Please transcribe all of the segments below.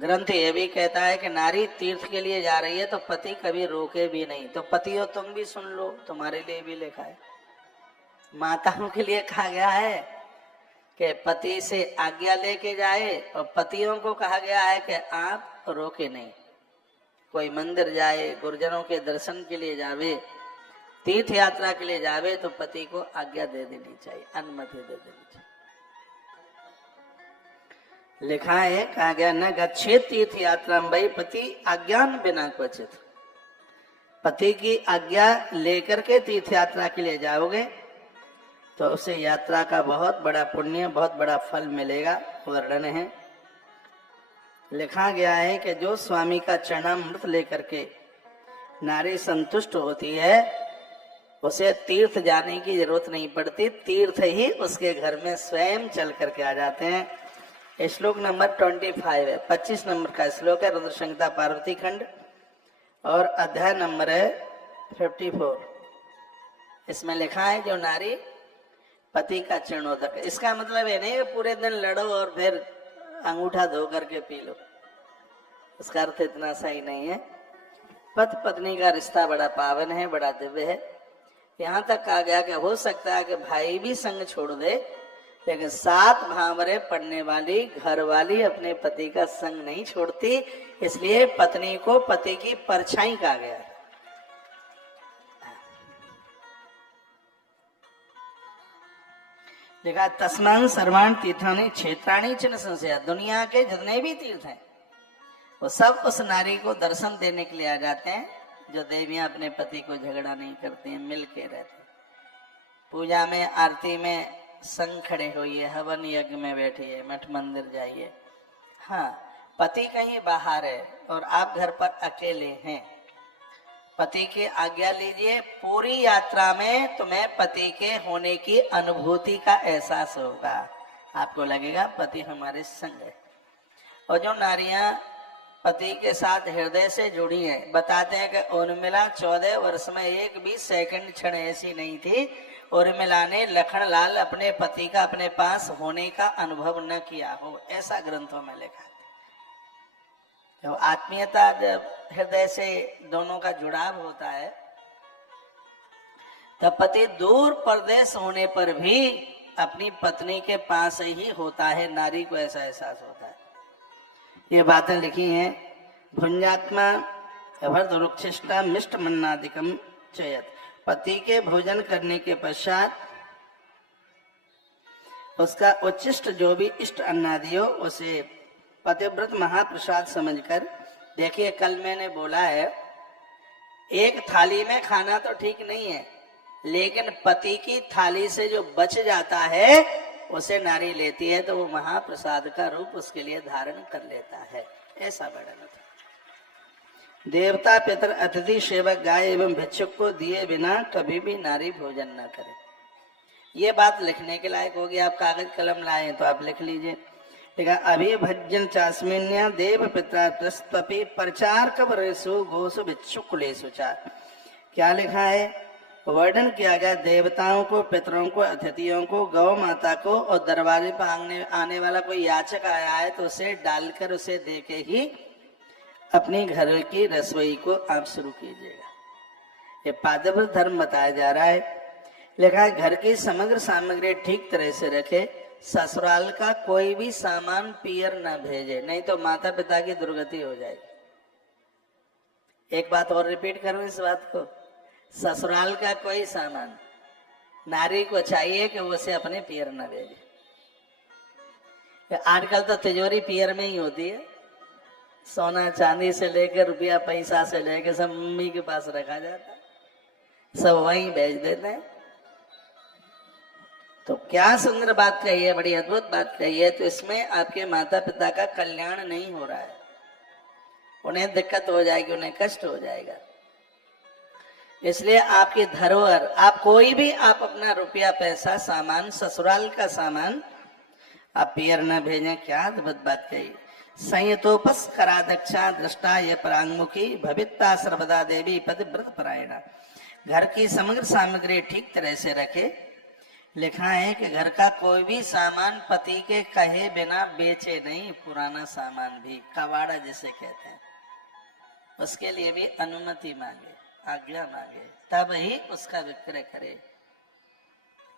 ग्रंथ ये भी कहता है कि नारी तीर्थ के लिए जा रही है तो पति कभी रोके भी नहीं। तो पतियों तुम भी सुन लो, तुम्हारे लिए भी लिखा है। माताओं के लिए कहा गया है कि पति से आज्ञा लेके जाए, और पतियों को कहा गया है कि आप रोके नहीं। कोई मंदिर जाए, गुरुजनों के दर्शन के लिए जावे, तीर्थ यात्रा के लिए जावे, तो पति को आज्ञा दे देनी चाहिए, अनुमति दे देनी चाहिए। लिखा है, कहा गया न गच्छेत तीर्थ यात्रा भाई पति आज्ञान बिना क्वचित। पति की आज्ञा लेकर के तीर्थ यात्रा के लिए जाओगे तो उसे यात्रा का बहुत बड़ा पुण्य, बहुत बड़ा फल मिलेगा। वर्णन है, लिखा गया है कि जो स्वामी का चरणामृत लेकर के नारी संतुष्ट होती है, उसे तीर्थ जाने की जरूरत नहीं पड़ती, तीर्थ ही उसके घर में स्वयं चल करके आ जाते हैं। श्लोक नंबर 25 है, 25 नंबर का श्लोक है, रुद्र संहिता पार्वती खंड, और अध्याय नंबर है 54। इसमें लिखा है जो नारी पति का चरणोदक। इसका मतलब ये नहीं कि पूरे दिन लड़ो और फिर अंगूठा धो करके पी लो, इसका अर्थ इतना सही नहीं है। पति पत्नी का रिश्ता बड़ा पावन है, बड़ा दिव्य है। यहाँ तक कहा गया कि हो सकता है कि भाई भी संग छोड़ दे, लेकिन 7 भांवरे पढ़ने वाली घरवाली अपने पति का संग नहीं छोड़ती, इसलिए पत्नी को पति की परछाई कहा गया है। देखा, तस्मान् सर्वाणि तीर्थानि क्षेत्राणि च न संशयः। दुनिया के जितने भी तीर्थ हैं वो सब उस नारी को दर्शन देने के लिए आ जाते हैं जो देवियां अपने पति को झगड़ा नहीं करती हैं, मिल के रहते हैं। पूजा में, आरती में संग खड़े होइए, हवन यज्ञ में बैठिए, मठ मंदिर जाइए। हाँ, पति कहीं बाहर है और आप घर पर अकेले हैं, पति की आज्ञा लीजिए। पूरी यात्रा में तुम्हें पति के होने की अनुभूति का एहसास होगा, आपको लगेगा पति हमारे संग है। और जो नारियां पति के साथ हृदय से जुड़ी हैं, बताते हैं कि उर्मिला 14 वर्ष में एक भी सेकंड क्षण ऐसी नहीं थी उर्मिला ने लखनलाल अपने पति का अपने पास होने का अनुभव न किया हो, ऐसा ग्रंथों में लिखा है। जब आत्मीयता, जब हृदय से दोनों का जुड़ाव होता है, तब पति दूर परदेश होने पर भी अपनी पत्नी के पास ही होता है, नारी को ऐसा एहसास होता है। ये बातें लिखी हैं, भुंजात्मा वृक्षिष्टा मिष्ट मन्नादिकम चयत। पति के भोजन करने के पश्चात उसका उच्चिष्ट जो भी इष्ट अन्नादि हो उसे पतिव्रत महाप्रसाद समझकर। देखिए, कल मैंने बोला है एक थाली में खाना तो ठीक नहीं है, लेकिन पति की थाली से जो बच जाता है उसे नारी लेती है तो वो महाप्रसाद का रूप उसके लिए धारण कर लेता है, ऐसा वर्णन था। देवता, पितर, अतिथि, सेवक, गाय एवं भिक्षुक को दिए बिना कभी भी नारी भोजन न करे। ये बात लिखने के लायक होगी, आप कागज कलम लाए तो आप लिख लीजिए। देखा, अभिभज्यन चास्मिन्या देव पिता प्रस्तपि प्रचार कवरेशु गोसु भिक्षुकुलेशु चा। क्या लिखा है? वर्णन किया गया देवताओं को, पितरों को, अतिथियों को, गौ माता को, और दरवाजे पर आने वाला कोई याचक आया है तो उसे डालकर उसे देके ही अपनी घर की रसोई को आप शुरू कीजिएगा। ये पादव्रत धर्म बताया जा रहा है। लिखा है घर की समग्र सामग्री ठीक तरह से रखे, ससुराल का कोई भी सामान पियर न भेजे, नहीं तो माता पिता की दुर्गति हो जाएगी। एक बात और रिपीट करूं इस बात को, ससुराल का कोई सामान नारी को चाहिए कि वो उसे अपने पियर न भेजे। आजकल तो तिजोरी पियर में ही होती है, सोना चांदी से लेकर रुपया पैसा से लेकर सब मम्मी के पास रखा जाता है, सब वहीं भेज देते हैं। तो क्या सुंदर बात कही है, बड़ी अद्भुत बात कही है। तो इसमें आपके माता पिता का कल्याण नहीं हो रहा है, उन्हें दिक्कत हो जाएगी, उन्हें कष्ट हो जाएगा। इसलिए आपकी धरोहर, आप कोई भी, आप अपना रुपया पैसा सामान, ससुराल का सामान आप पियर न भेजें। क्या अद्भुत बात कही। संयतोपस्करा दक्षा दृष्टा ये परांगमुखी भविता सर्वदा देवी पतिव्रत परायणा। घर की समग्र सामग्री ठीक तरह से रखे, लिखा है कि घर का कोई भी सामान पति के कहे बिना बेचे नहीं, पुराना सामान भी, कबाड़ा जिसे कहते हैं, उसके लिए भी अनुमति मांगे, आज्ञा मांगे, तब ही उसका विक्रय करे,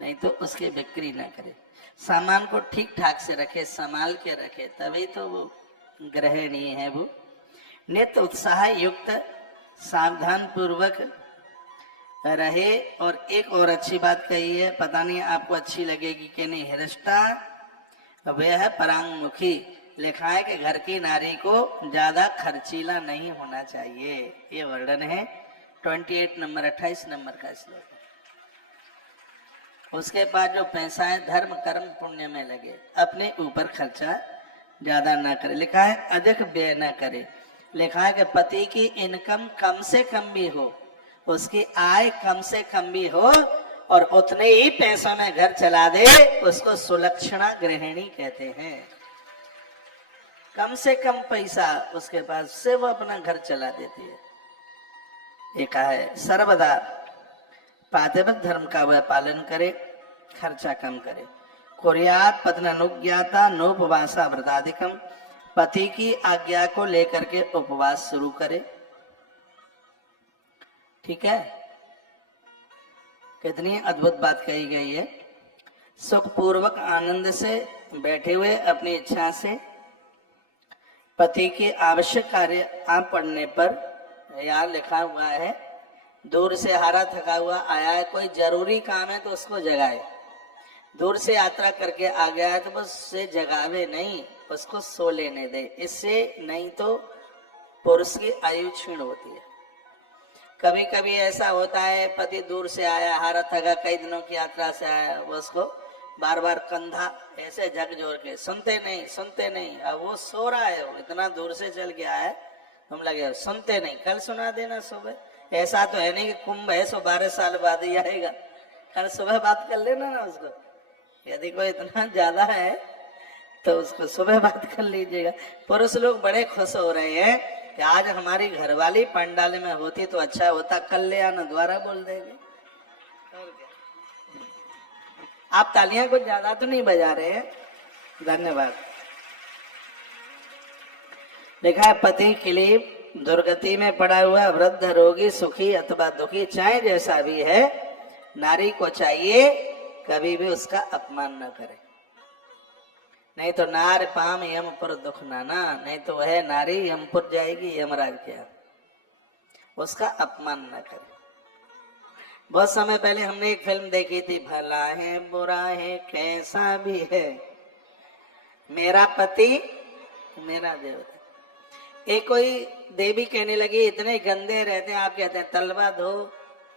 नहीं तो उसकी बिक्री ना करे। सामान को ठीक ठाक से रखे, संभाल के रखे, तभी तो वो ग्रहणीय है। वो नित्य उत्साह युक्त सावधान पूर्वक रहे। और एक और अच्छी बात कही है, पता नहीं आपको अच्छी लगेगी कि नहीं, हृष्टा वह है परांगमुखी। लिखा है कि घर की नारी को ज्यादा खर्चीला नहीं होना चाहिए, ये वर्णन है 28 नंबर 28 नंबर का श्लोक। उसके बाद जो पैसा है धर्म कर्म पुण्य में लगे, अपने ऊपर खर्चा ज्यादा ना करे। लिखा है अधिक व्यय ना करे। लिखा है कि पति की इनकम कम से कम भी हो, उसकी आय कम से कम भी हो, और उतने ही पैसों में घर चला दे, उसको सुलक्षणा गृहिणी कहते हैं। कम से कम पैसा उसके पास से वो अपना घर चला देती है। ये कहा है सर्वदा पातिव्रत धर्म का वह पालन करे, खर्चा कम करे। कुर्यात पत्नानुज्ञाता नोपवासा व्रताधिकम, पति की आज्ञा को लेकर के उपवास शुरू करे। ठीक है, कितनी अद्भुत बात कही गई है। सुखपूर्वक आनंद से बैठे हुए अपनी इच्छा से पति के आवश्यक कार्य आ पड़ने पर, यार लिखा हुआ है दूर से हारा थका हुआ आया है, कोई जरूरी काम है तो उसको जगाए। दूर से यात्रा करके आ गया है तो बस से जगावे नहीं, उसको सो लेने दे। इससे नहीं तो पुरुष की आयु क्षीण होती है। कभी कभी ऐसा होता है पति दूर से आया, हारा थका, कई दिनों की यात्रा से आया, वो उसको बार बार कंधा ऐसे झकझोर के, सुनते नहीं। अब वो सो रहा है, वो इतना दूर से चल के आया, हम लगे सुनते नहीं, कल सुना देना सुबह। ऐसा तो है नहीं कि कुंभ है 12 साल बाद ही आएगा, कल सुबह बात कर लेना ना उसको। यदि कोई इतना ज्यादा है तो उसको सुबह बात कर लीजिएगा। पुरुष लोग बड़े खुश हो रहे हैं कि आज हमारी घरवाली पंडाल में होती तो अच्छा होता, कल ले आना, द्वारा बोल देंगे। और क्या, आप तालियां कुछ ज्यादा तो नहीं बजा रहे हैं, धन्यवाद। लिखा है पति के लिए दुर्गति में पड़ा हुआ वृद्ध, रोगी, सुखी अथवा दुखी, चाहे जैसा भी है, नारी को चाहिए कभी भी उसका अपमान न करे। नहीं तो नार पाम यमपुर दुख नाना, नहीं तो वह नारी यमपुर जाएगी यमराज के यहाँ, उसका अपमान न करे। बहुत समय पहले हमने एक फिल्म देखी थी, भला है बुरा है कैसा भी है, मेरा पति मेरा देवता। एक कोई देवी कहने लगी इतने गंदे रहते हैं, आप कहते हैं तलवा धो,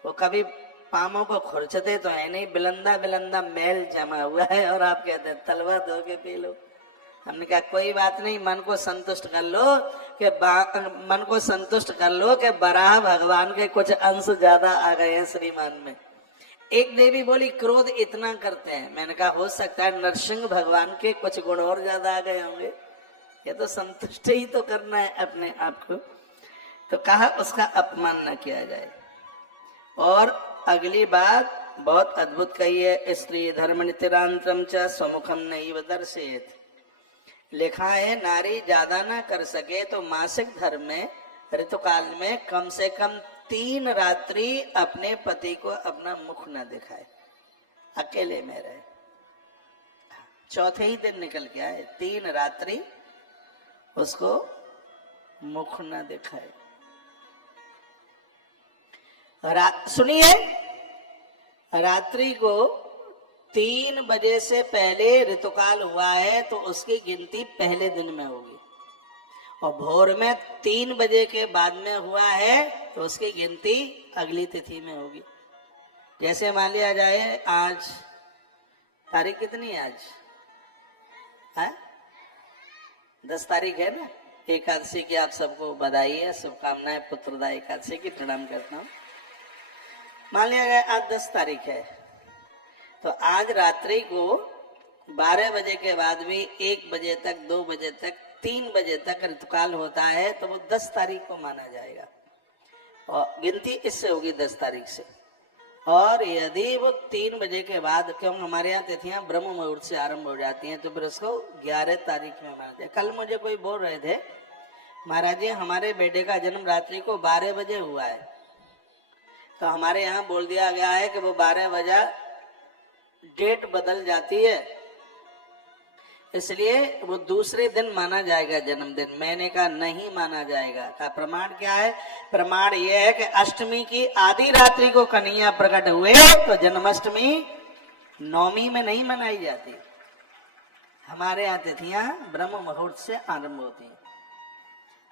वो कभी पामों को खुरचते तो है नहीं, बिलंदा बिलंदा मैल जमा हुआ है, और आप कहते हैं तलवा धो के पी लो। हमने कहा कोई बात नहीं, मन को संतुष्ट कर लो कि मन को संतुष्ट कर लो कि बराह भगवान के कुछ अंश ज्यादा आ गए हैं श्रीमान में। एक देवी बोली क्रोध इतना करते हैं, मैंने कहा हो सकता है नरसिंह भगवान के कुछ गुण और ज्यादा आ गए होंगे, ये तो संतुष्ट ही तो करना है अपने आप को। तो कहा उसका अपमान न किया जाए। और अगली बात बहुत अद्भुत कही है, स्त्री धर्म नितिरांतरम च स्वमुखम नैव दर्शयेत्। लिखा है नारी ज्यादा ना कर सके तो मासिक धर्म में ऋतुकाल में कम से कम 3 रात्रि अपने पति को अपना मुख न दिखाए, अकेले में रहे। चौथे ही दिन निकल के आए, 3 रात्रि उसको मुख न दिखाए। सुनिए, रात्रि को 3 बजे से पहले ऋतुकाल हुआ है तो उसकी गिनती पहले दिन में होगी, और भोर में 3 बजे के बाद में हुआ है तो उसकी गिनती अगली तिथि में होगी। जैसे मान लिया जाए आज तारीख कितनी है, आज 10 तारीख है ना, एकादशी की आप सबको बधाई है, शुभकामनाएं, पुत्रदा एकादशी की प्रणाम करता हूँ। मान लिया गया आज 10 तारीख है, तो आज रात्रि को 12 बजे के बाद भी 1 बजे तक, 2 बजे तक, 3 बजे तक ऋतुकाल होता है, तो वो 10 तारीख को माना जाएगा, और गिनती इससे होगी 10 तारीख से। और यदि वो 3 बजे के बाद, क्यों हमारे यहाँ तिथियां ब्रह्म मुहूर्त से आरंभ हो जाती हैं, तो फिर उसको 11 तारीख में माना जाए। कल मुझे कोई बोल रहे थे, महाराज जी हमारे बेटे का जन्म रात्रि को 12 बजे हुआ है, तो हमारे यहाँ बोल दिया गया है कि वो 12 बजे डेट बदल जाती है, इसलिए वो दूसरे दिन माना जाएगा जन्मदिन। मैंने कहा नहीं माना जाएगा। का प्रमाण क्या है? प्रमाण ये है कि अष्टमी की आधी रात्रि को कन्हैया प्रकट हुए, तो जन्माष्टमी नवमी में नहीं मनाई जाती। हमारे यहाँ तिथियां ब्रह्म मुहूर्त से आरंभ होती है,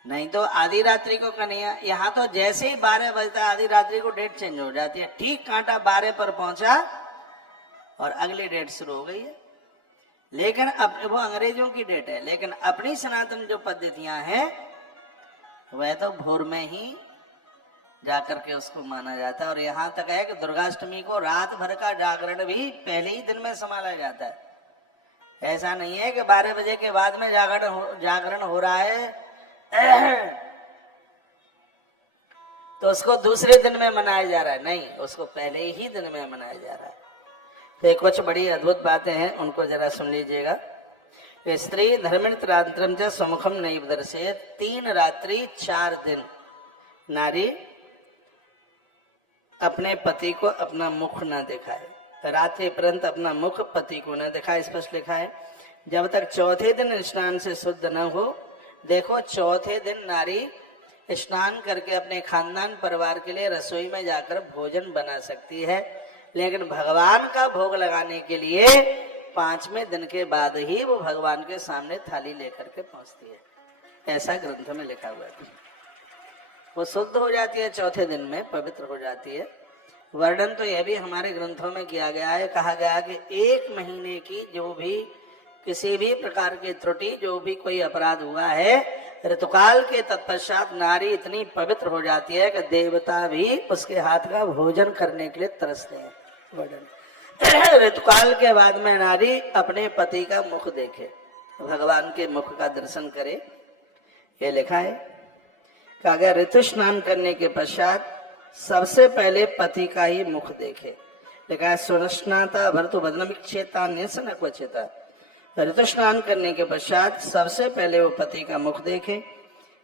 नहीं तो आधी रात्रि को कन्हैया, यहाँ तो जैसे ही 12 बजता आधी रात्रि को डेट चेंज हो जाती है। ठीक कांटा 12 पर पहुंचा और अगली डेट शुरू हो गई है। लेकिन अब वो अंग्रेजों की डेट है, लेकिन अपनी सनातन जो पद्धतियां हैं वह तो भोर में ही जाकर के उसको माना जाता है। और यहाँ तक है कि दुर्गाष्टमी को रात भर का जागरण भी पहले ही दिन में संभाला जाता है। ऐसा नहीं है कि 12 बजे के बाद में जागरण हो रहा है तो उसको दूसरे दिन में मनाया जा रहा है, नहीं, उसको पहले ही दिन में मनाया जा रहा है। तो कुछ बड़ी अद्भुत बातें हैं, उनको जरा सुन लीजिएगा। स्त्री धर्मित्रांतरम च सुमुखम नैव दर्शयेत्, 3 रात्रि 4 दिन नारी अपने पति को अपना मुख न दिखाए, रात्रि पर्यंत अपना मुख पति को न दिखाए। स्पष्ट लिखा है, जब तक चौथे दिन स्नान से शुद्ध न हो। देखो, चौथे दिन नारी स्नान करके अपने खानदान परिवार के लिए रसोई में जाकर भोजन बना सकती है, लेकिन भगवान का भोग लगाने के लिए 5वें दिन के बाद ही वो भगवान के सामने थाली लेकर के पहुंचती है। ऐसा ग्रंथ में लिखा हुआ है। वो शुद्ध हो जाती है, चौथे दिन में पवित्र हो जाती है। वर्णन तो यह भी हमारे ग्रंथों में किया गया है, कहा गया कि 1 महीने की जो भी किसी भी प्रकार की त्रुटि, जो भी कोई अपराध हुआ है, ऋतुकाल के तत्पश्चात नारी इतनी पवित्र हो जाती है कि देवता भी उसके हाथ का भोजन करने के लिए तरसते हैं। ऋतुकाल के बाद में नारी अपने पति का मुख देखे, भगवान के मुख का दर्शन करे, ये लिखा है। कहा गया ऋतु स्नान करने के पश्चात सबसे पहले पति का ही मुख देखे। लिखा है सुरस्नाता भरतु बदनमिक्षेता न्यसन क्वचिता। ऋतु स्नान करने के पश्चात सबसे पहले वो पति का मुख देखे,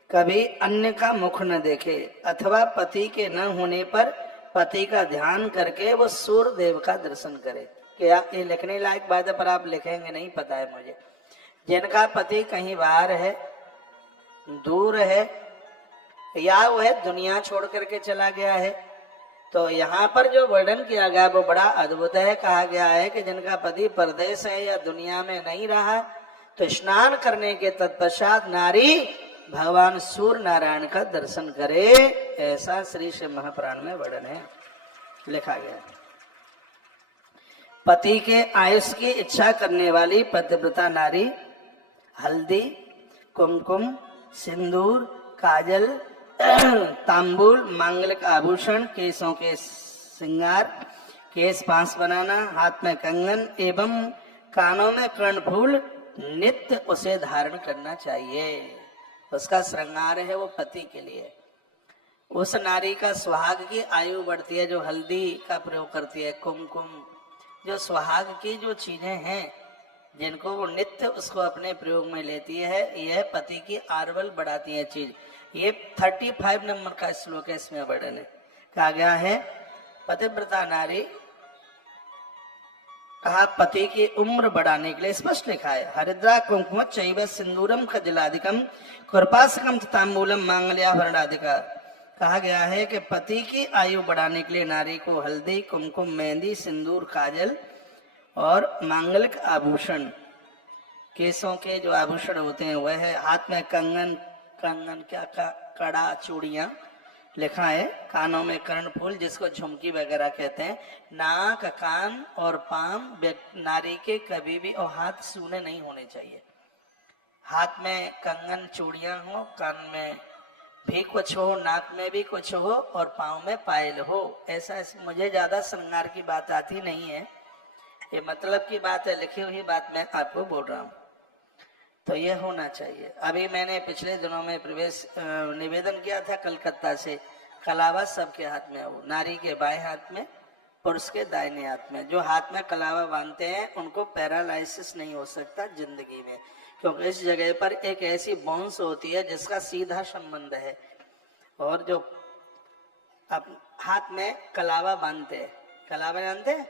कभी अन्य का मुख न देखे, अथवा पति के न होने पर पति का ध्यान करके वो सूर्य देव का दर्शन करे। क्या ये लिखने लायक बात है, पर आप लिखेंगे नहीं, पता है मुझे। जिनका पति कहीं बाहर है, दूर है, या वो है दुनिया छोड़ करके चला गया है, तो यहाँ पर जो वर्णन किया गया वो बड़ा अद्भुत है। कहा गया है कि जिनका पति परदेश है या दुनिया में नहीं रहा, तो स्नान करने के तत्पश्चात नारी भगवान सूर्य नारायण का दर्शन करे। ऐसा श्री शिव महापुराण में वर्णन है, लिखा गया। पति के आयुष की इच्छा करने वाली पतिव्रता नारी हल्दी, कुमकुम, सिंदूर, काजल, तांबुल, मांगलिक आभूषण, केसों के श्रृंगार, केस पास बनाना, हाथ में कंगन एवं कानों में कर्णफूल नित्य उसे धारण करना चाहिए। उसका श्रृंगार है वो पति के लिए। उस नारी का सुहाग की आयु बढ़ती है जो हल्दी का प्रयोग करती है, कुमकुम, जो सुहाग की जो चीजें हैं जिनको वो नित्य उसको अपने प्रयोग में लेती है, यह पति की आर्वल बढ़ाती है चीज। ये 35 नंबर का श्लोक है, इसमें वर्णन है। कहा गया है पतिव्रता नारी, कहा पति की उम्र बढ़ाने के लिए स्पष्ट लिखा है, हरिद्रा कुंकुम चैव सिंदूरम खजलादिकम कृपासकम तांबूलम मांगल्याभरणादिका। कहा गया है कि पति की आयु बढ़ाने के लिए नारी को हल्दी, कुमकुम, मेहंदी, सिंदूर, काजल और मांगलिक आभूषण, केसों के जो आभूषण होते हैं वह है, हाथ में कंगन क्या कड़ा, चूड़ियां, लिखा है, कानों में कर्णफूल जिसको झुमकी वगैरह कहते हैं, नाक, कान और पाम नारी के कभी भी और हाथ सूने नहीं होने चाहिए। हाथ में कंगन चूड़ियां हो, कान में भी कुछ हो, नाक में भी कुछ हो और पाँव में पायल हो। ऐसा मुझे ज्यादा श्रृंगार की बात आती नहीं है, ये मतलब की बात है, लिखी हुई बात मैं आपको बोल रहा हूँ। तो ये होना चाहिए। अभी मैंने पिछले दिनों में प्रवेश निवेदन किया था कलकत्ता से, कलावा सबके हाथ में, वो नारी के बाएं हाथ में पुरुष के दाहिने हाथ में। जो हाथ में कलावा बांधते हैं उनको पैरालाइसिस नहीं हो सकता जिंदगी में, क्योंकि इस जगह पर एक ऐसी बोन्स होती है जिसका सीधा संबंध है। और जो हाथ में कलावा बांधते हैं, कलावा जानते हैं?